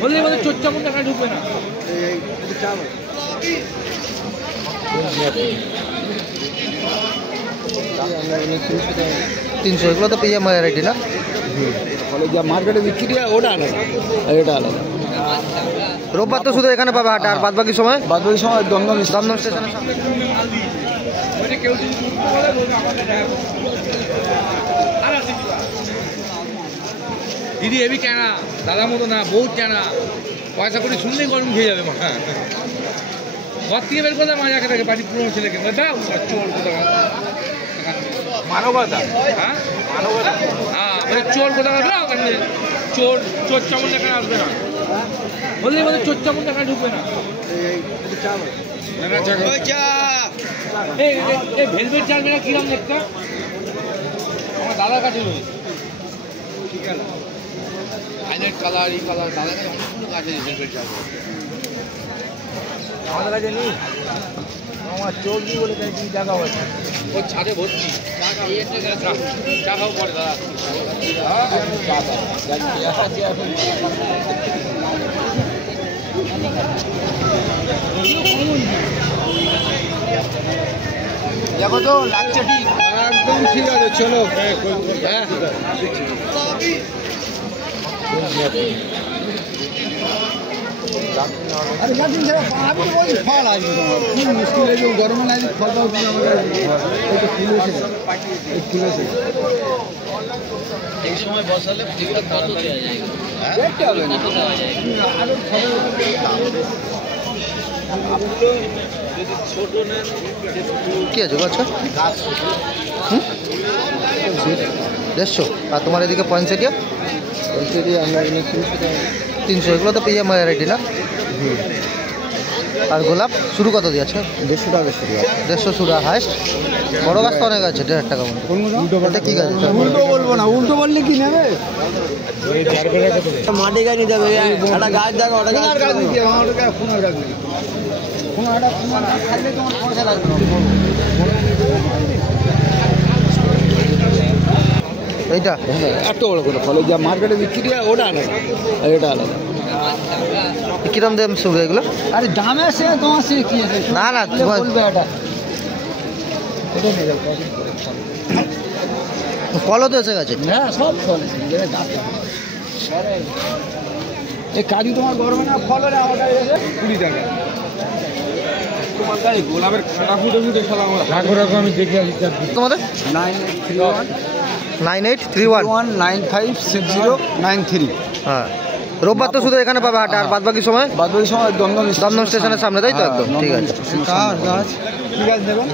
বললে আমাদের চোরচামন টাকা ঢুকবে না। 300 এগুলো তো পিএম ভ্যারাইটি না? ফলে যা মার্কেটে বিক্রি হয় ওটা আলাদা, এটা আলাদা। রোববার তো শুধু এখানে পাবে হাটে, আর বাদ বাকি সময় দমদম স্টেশনের সামনে। দিদি এবি কেনা দাদা মতো না, বহুত কেনা, পয়সা করে শুনলেই গরম খেয়ে যাবে মা। ঘর থেকে বের করলে মাঝে থাকে বাড়ি পুরনো ছেলেকে দাও চোর কোথাও মানবতা। হ্যাঁ মানবতা, হ্যাঁ মানে চোর কোথাও চোর চোর চামন টাকা আসবে না। বললে আমাদের চোর চামন টাকা ঢুকবে না। ভেলভেট চাল মেলা কিরম দেখতে আমার দাদার কাছে রয়েছে। ঠিক আছে হাইলাইট কালার, এই কালার দাদার কাছে অনেকগুলো কাজ আছে। ভেলভেট চাল আমাদের কাছে নেই, আমার চর্বি বলে কি জায়গা হয়েছে ওর ছাদে ভর্তি। চা খাও পরে দাদা, দেখো তো লাগছে ঠিক, একদম ঠিক আছে। চলো হ্যাঁ আরে গার্জেন ছাড়া আমি তো বলছি ফল আসবে তোমার, খুব মুশকিল আছে গরমে না ফল দাও তুমি আমাদের। ফুল এসে এই সময় বসালে ফুলটা কত দেওয়া যায়? দেখতে হবে না আরো ছোট নেন কি আছে আচ্ছা 150, আর তোমার এদিকে পয়েন্টসেটিয়া আমরা 300 এগুলো তো পিএম ভ্যারাইটি না? আর গোলাপ শুরু কত দিয়ে আছে? 150 টাকা শুরু। 150 শুরু, আর হাইস্ট বড় গাছ তো অনেক আছে 1.5 টাকা মতো। এটা কি গাছ? উল্টো বলবো না, উল্টো বললে কি নেবে? মাটি গাছ নিতে হবে, একটা গাছ দেখো, ওটা গাছ নিতে হবে, ওটা ফোনার গাছ নেই, ফোনাটা খাইলে তোমার পয়সা লাগবে না। এইটা এত বড় করে ফলে যা মার্কেটে বিক্রি হয় ওটা আলাদা, এটা আলাদা। কিরম দাম শুরু এগুলো? আরে দামে সে তোমার সে কি আছে? না না বলবে এটা ফলও তো এসে গেছে। হ্যাঁ সব ফল এই কাজু তোমার গরমে না ফল হলে আমার কাছে 20 টাকা। তোমার গাড়ি গোলাপের কাঁটা ফুটে ফুটে খেলা আমার রাখো রাখো, আমি দেখে আসি। তোমাদের 9831956093। হ্যাঁ রোববার তো শুধু এখানে পাবে হাটে, আর বাদ বাকি সময় দমদম স্টেশনের সামনে, তাই তো? একদম ঠিক আছে। কি গাছ নেবেন?